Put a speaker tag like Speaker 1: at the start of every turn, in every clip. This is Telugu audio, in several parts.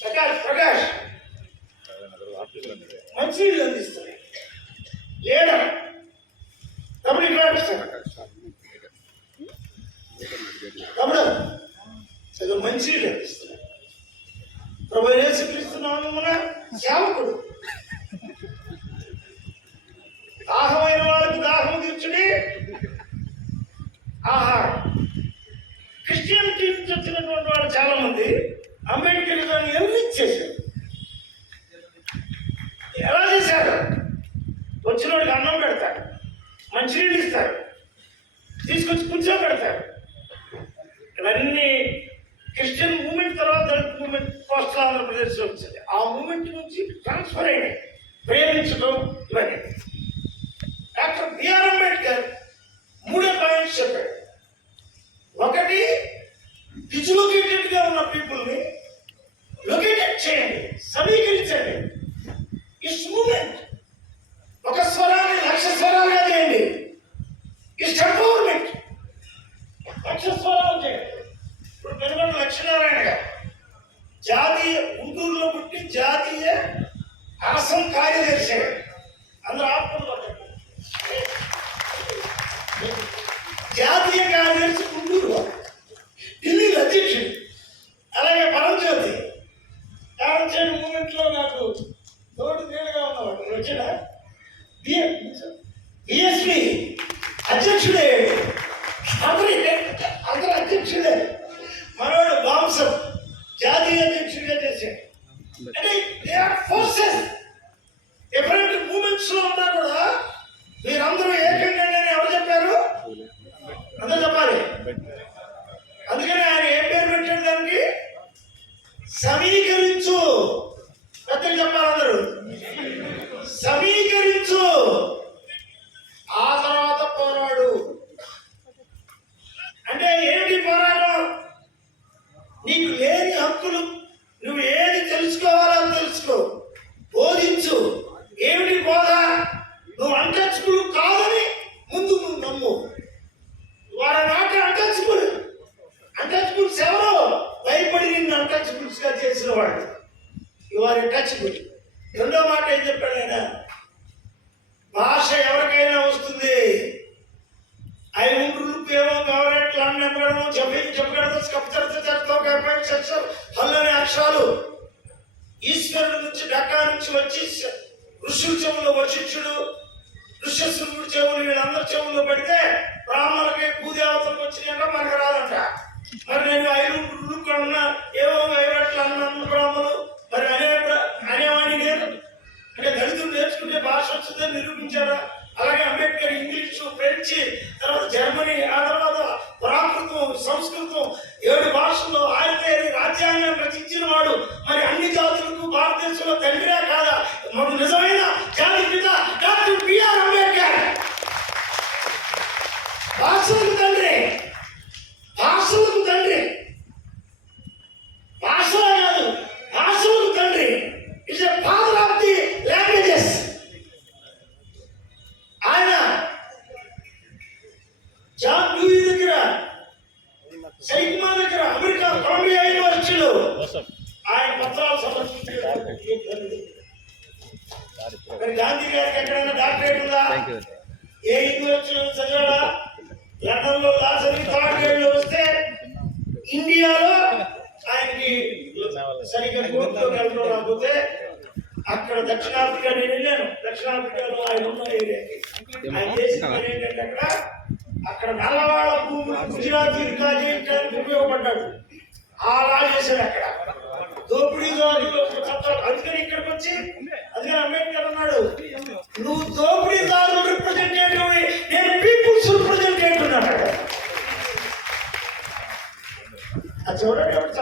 Speaker 1: ప్రకాష్ ప్రకాష్! మంచి నీళ్ళు లీడర్ తమ్ముడు ఇక్కడ తమ్ముడు చదువు మంచి నీళ్ళు ప్రభు యేసుక్రీస్తున్నాము మన సేవకుడు ఉంది అంబేద్కర్ గారిని ఎన్నిక్ చేశారు ఎలా చేశారు? వచ్చిన వాడికి అన్నం పెడతారు మంచినీళ్ళు ఇస్తారు తీసుకొచ్చి కూర్చోబెడతారు ఇవన్నీ క్రిస్టియన్ మూమెంట్ తర్వాత దళిత మూమెంట్ పోస్ట్ ఆంధ్రప్రదేశ్లో వచ్చింది ఆ మూమెంట్ నుంచి ట్రాన్స్ఫర్ అయినాయి ప్రేమించడం ఇవన్నీ. డాక్టర్ బిఆర్ అంబేద్కర్ మూడే పాయింట్స్ చెప్పాడు. ఒకటి డిజిలొకేటెడ్గా ఉన్న పీపుల్ని లొకేటెడ్ చేయండి సమీకరించండి ఇట్స్ మూమెంట్ ఒక స్వరాన్ని లక్ష స్వరాలుగా చేయండి. ఇట్స్ ఎంపవర్మెంట్ లక్ష స్వరాలు చేయండి. ఇప్పుడు పెనుగొండ లక్ష్మీనారాయణ గారు జాతీయ గుంటూరులో పుట్టి జాతీయ అరసం కార్యదర్శి అందరూ ఆపుకుంటారు జాతీయ కార్యదర్శి గుంటూరు వారు. ఢిల్లీ అధ్యక్షుడు అలాగే పరంజ్యోతి పరంజ్యోతి మూమెంట్లో నాకు తోడు తేడుగా ఉన్నవాడు వచ్చిన బిఎస్పి అధ్యక్షుడే అందరూ అందరూ అధ్యక్షుడే మనవాడు బాంసం జాతీయ అధ్యక్షుడిగా చేశాడు అంటే దే ఆర్ ఫోర్సెస్ డిఫరెంట్ మూమెంట్స్లో ఉన్నా కూడా మీరందరూ ఏకంగా అని ఎవరు చెప్పారు అందరూ చెప్పాలి అందుకని ఆయన ఏం పేరు పెట్టాడు దానికి సమీకరించు పెద్దలు చెప్పాలి అందరూ సమీకరించు ఆ తర్వాత పోరాడు అంటే ఏంటి పోరాటం నీకు లేని హక్కులు నువ్వు ఏది తెలుసుకోవాలో తెలుసుకో బోధించు ఏమిటి బోధ నువ్వు అంటచ్చుకులు కాదని ముందు నువ్వు నమ్ము వారి నాట అంటచ్చుకులు అన్టచబుల్స్ ఎవరు భయపడి నిన్ను అన్టచబుల్స్గా చేసిన వాడు వారి టచబుల్ రెండో మాట ఏం చెప్పాడు ఆయన భాష ఎవరికైనా వస్తుంది అవి ఉండ్రులు ఏమో గవర్నమెంట్ లండ్ నెంబడము చెప్పి చెప్పగలదు స్కప్చర్స్ చేస్తావు కాబట్టి హల్లని అక్షరాలు. ఈశ్వరుడు నుంచి డక్కా నుంచి వచ్చి ఋషుల చెవుల్లో వశిష్ఠుడు ఋష్యశృంగుడి చెవులు వీళ్ళందరి చెవుల్లో పెడితే బ్రాహ్మణులకి భూదేవతలకు వచ్చినాక మనకు రాదంట. మరి నేను ఐదు ఉన్నా ఏవో ఐరట్లు అన్న బ్రాహ్మణులు. మరి అనే అనేవాణి లేదు. అంటే దళితులు నేర్చుకుంటే భాష వచ్చిందని నిరూపించారా? అలాగే అంబేద్కర్ ఇంగ్లీషు ఫ్రెంచి తర్వాత జర్మనీ ఆ తర్వాత ప్రాకృతం సంస్కృతం ఆయన పత్రాలు సమర్పించారు. మరి గాంధీ గారికి ఎక్కడైనా డాక్టరేట్ ఉందా? ఏ యూనివర్సిటీలో చదివాడా లండన్లో లా చదివి థర్డ్ గ్రేడ్లో వస్తే ఇండియాలో ఆయనకి సరిగ్గా కోర్టులో వెళ్ళడం రాకపోతే అక్కడ దక్షిణాఫ్రికా నేను వెళ్ళాను. దక్షిణాఫ్రికాలో ఆయన ఉన్న ఏరియాకి ఆయన చేసిన ఏంటంటే అక్కడ అక్కడ నల్లవాళ్ళ భూమి గుజరాత్ చేయడానికి ఉపయోగపడ్డాడు. అలా చేశాడు అక్కడ దోపిడీ అందుకని ఇక్కడికి వచ్చి అందుకని అంబేద్కర్ అన్నాడు నువ్వు దోపిడీదారులు రిప్రజెంటేటివ్ నేను పీపుల్స్ రిప్రజెంటేటివ్ అన్నాడు. అది చూడండి ఎవరు.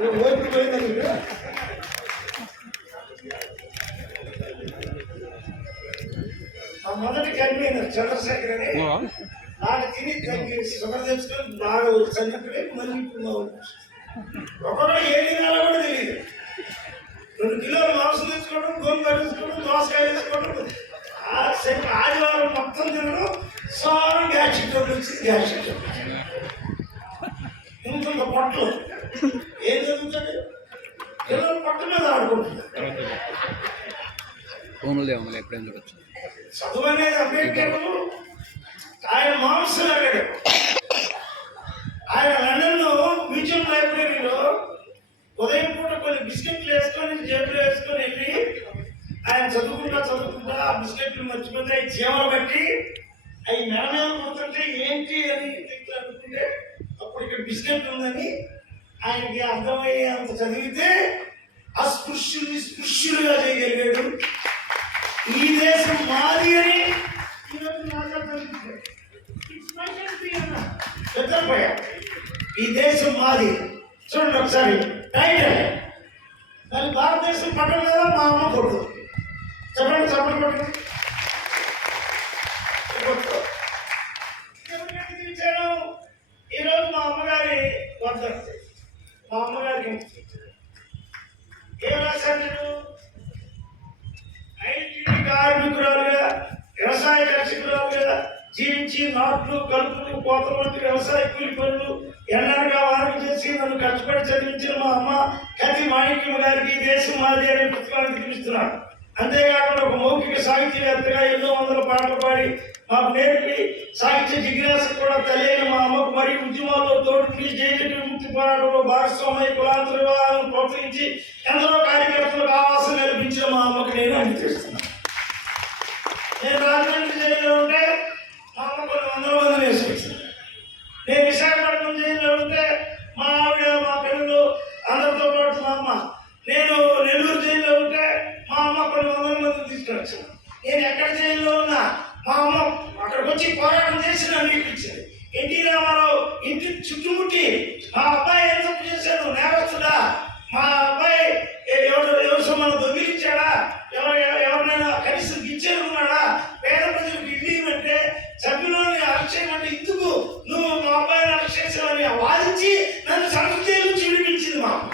Speaker 1: నువ్వు ఓపిక మొదటి కన్వీనర్ చంద్రశేఖర్ అని నాకు తిని షుగర్ తెచ్చుకొని బాగా చనిపోయి ఊరు. ఒక్కొక్కడు ఏ తినాలో కూడా తెలియదు. రెండు కిలోలు మాంసం తెచ్చుకోవడం గోంగూర తెచ్చుకోవడం దోసకాయ శని ఆదివారం మొత్తం తినడం సోమవారం గ్యాస్ షీట్ వచ్చి గ్యాస్ షీట్ ఇంత పొట్టలు ఏం జరుగుతుంది పిల్లలు పొట్ట మీద ఆడుకుంటున్నారు.
Speaker 2: ఎప్పుడైనా చూడొచ్చు.
Speaker 1: చదువు అనేది అంబేద్కర్ ఆయన మాంసం అడిగాడు ఆయన లండన్లో మ్యూజియం లైబ్రరీలో ఉదయం పూట కొన్ని బిస్కెట్లు వేసుకొని జేబులో వేసుకొని వెళ్ళి ఆయన చదువుకుంటా చదువుకుంటా ఆ బిస్కెట్లు మర్చిపోతే అవి చీమలు బట్టి అవి నెల నెల పోతుంటే ఏంటి అని అనుకుంటే అప్పుడు ఇక్కడ బిస్కెట్ ఉందని ఆయనకి అర్థమయ్యే అంత చదివితే అస్పృశ్యుని స్పృశ్యులుగా చేయగలిగాడు. ఈ దేశం మాది అని ఈరోజు నాకు పెద్ద భయం. ఈ దేశం మాది. చూడండి ఒకసారి. టైటిల్ దాని భారతదేశం పట్టం లేదా మా అమ్మ కొడుకు. చెప్పండి చెప్పండి కొట్టు ఇచ్చాను ఈరోజు మా అమ్మగారి వద్ద మా అమ్మగారికి ఏం రాశాను నేను ఐటీ కార్మికురాలుగా వ్యవసాయ రక్షకురాలుగా జీవించి నాట్లు కలుపులు కోతలు వంటి వ్యవసాయ కూలి పనులు ఎన్నరగా వారికి చేసి నన్ను కష్టపడి చదివించిన మా అమ్మ కతి మాణిక్యం గారికి దేశం మాది అనే పుస్తకాన్ని పిలుస్తున్నాను అంతేకాకుండా ఒక మౌఖిక సాహిత్యవేత్తగా ఎన్నో వందల పాటలు పాడి మాకు నేర్పి సాహిత్య జిజ్ఞాస కూడా తెలియని మా అమ్మకు మరి ఉద్యమాల్లో తోడుకి జైలు ముక్తి పోరాటంలో భాగస్వామ్య కులాంతర వివాహాలను ప్రోత్సహించి ఎందరో కార్యకర్తలకు ఆవాసం కల్పించిన మా అమ్మకు నేను అందిస్తున్నాను నేను రాజమండ్రి జైల్లో ఉంటే అమ్మ కొన్ని వందల మందిని నేను విశాఖపట్నం జైల్లో ఉంటే మా ఆవిడ మా పిల్లలు అందరితో పాటు మా అమ్మ. నేను నెల్లూరు జైల్లో ఉంటే మా అమ్మ కొన్ని వందల మంది తీసుకొచ్చాను నేను ఎక్కడ జైల్లో ఉన్నా మా అమ్మ అక్కడికి వచ్చి పోరాటం చేసి నన్ను ఇప్పించింది ఎన్టీ రామారావు ఇంటి చుట్టుముట్టి మా అబ్బాయి ఏం తప్పు చేశాడు? నేరస్తుడా? మా అబ్బాయి ఎవరు ఎవరు సొమ్మను దొంగిలించాడా? ఎవరు ఎవరినైనా కనీసం గిచ్చేరుకున్నాడా పేద ప్రజలకు ఇల్లు ఇవ్వంటే సభ్యులని అరెస్ట్ చేయమంటే ఇందుకు నువ్వు మా అబ్బాయిని అరెస్ట్ చేసావని వాదించి నన్ను సంస్థ నుంచి విడిపించింది మా అమ్మ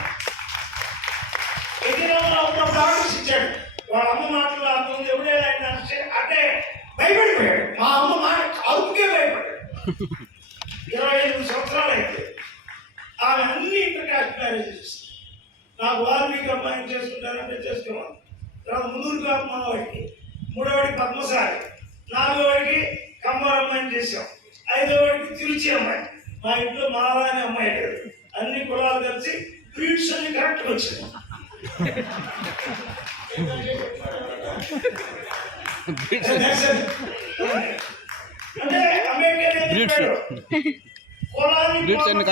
Speaker 1: ఎన్టీ రామారావు అప్పుడు ఆర్డర్స్ ఇచ్చాడు వాళ్ళ అమ్మ మాటలు అర్థం ఎవడే ఆయన అరెస్ట్ చే- అంటే భయపడిపోయాడు మా అమ్మ మాట అరుపుకే భయపడ్డాడు ఇరవై ఐదు సంవత్సరాలు అయితే ఆమె అన్ని కాస్ట్ మ్యారేజెస్ నాకు వాల్మీకి అమ్మాయిని చేసుకుంటానంటే చేసుకోవాలి. తర్వాత ముందూరు కాపు మనవాడికి మూడోవాడికి పద్మసారి నాలుగో వాడికి కమ్మారు అమ్మాయిని చేసాం ఐదో వాడికి తిరుచి అమ్మాయి. మా ఇంట్లో మాలా అనే అమ్మాయి లేదు. అన్ని కులాలు కలిసి బ్రీడ్స్ అన్ని కరెక్ట్గా వచ్చింది అంటే అంబేద్కర్
Speaker 2: Breeds అన్ని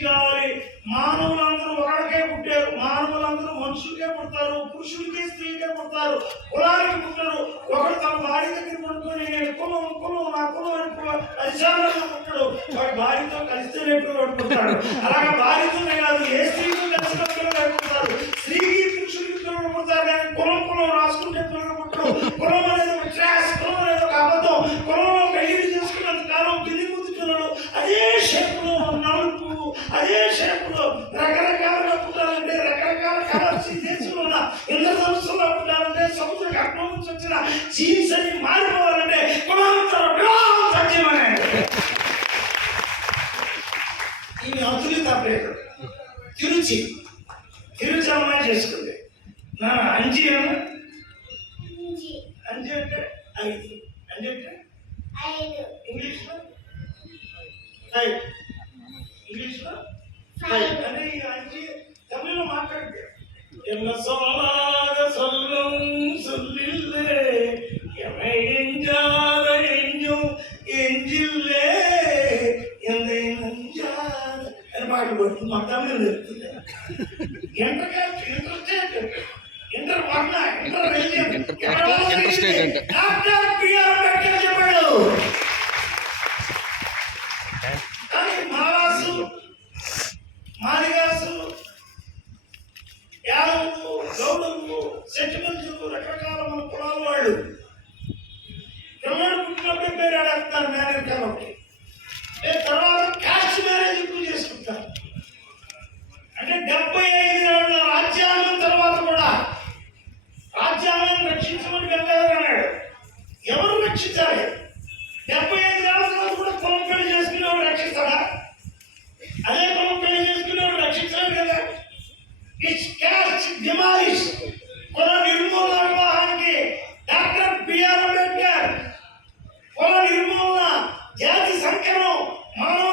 Speaker 1: కావాలి. మానవులందరూ ఒకరికే పుట్టారు. మానవులందరూ మనుషులకే పుడతారు పురుషులకే స్త్రీకే పుడతారు కులానికి పుట్టారు. ఒకడు తన భార్య దగ్గర పడుకొని నేను కులం కులం నా కులం అని కులం అధిశాలంగా పుట్టాడు. వాడి భార్యతో కలిస్తేనేట్టు వాడు పుట్టాడు అలాగే భార్యతోనే కాదు ఏ స్త్రీతో కలిసినప్పుడు పుడతారు స్త్రీకి పురుషుడికి పిల్లలు పుడతారు కానీ కులం కులం రాసుకుంటే పిల్లలు పుట్టరు. కులం షేపులో రకరకాలుగా పుట్టాలంటే రకరకాల కలర్స్ దేశంలో ఇంద్ర సంస్థలో పుట్టాలంటే సముద్ర గర్భం నుంచి వచ్చిన జీన్స్ అని మారిపోవాలంటే కులాంతర సత్యమనే ఈ అతులు తప్పలేదు తిరుచి తిరుచి అమ్మాయి చేసుకుంది. నా అంజి అంజి. అంటే ఐదు. అంజి అంటే? ఇంగ్లీష్లో ఫైవ్ என்ன சொல்லாத சொல்லும் சொல்லில்லே எமை எஞ்சாத எஞ்சும் எஞ்சில்லே எந்த நஞ்சாத பாட்டு போட்டு மட்டாமல் நிறுத்தல என்ற పేరాడు పిల్లలు పుట్టినప్పుడే పేరాడేస్తారు మేనేజ్ కాబట్టి తర్వాత క్యాష్ మ్యారేజ్
Speaker 2: ఎక్కువ చేసుకుంటారు? అంటే డెబ్బై ఐదు
Speaker 1: ఏళ్ళ రాజ్యాంగం తర్వాత కూడా రాజ్యాంగం రక్షించమని వెళ్ళారు అన్నాడు. ఎవరు రక్షించాలి? డెబ్బై ఐదు ఏళ్ళ తర్వాత కూడా పొలం పెళ్ళి చేసుకునేవాడు రక్షిస్తాడా? అదే పొలం పెళ్ళి చేసుకునేవాడు రక్షించాడు కదా. ఇట్స్ క్యాష్ డిమాలిష్ కుల నిర్మూలన వివాహానికి డాక్టర్ బిఆర్ అంబేద్కర్. కుల నిర్మూలన జాతి సంఖ్యను మానవ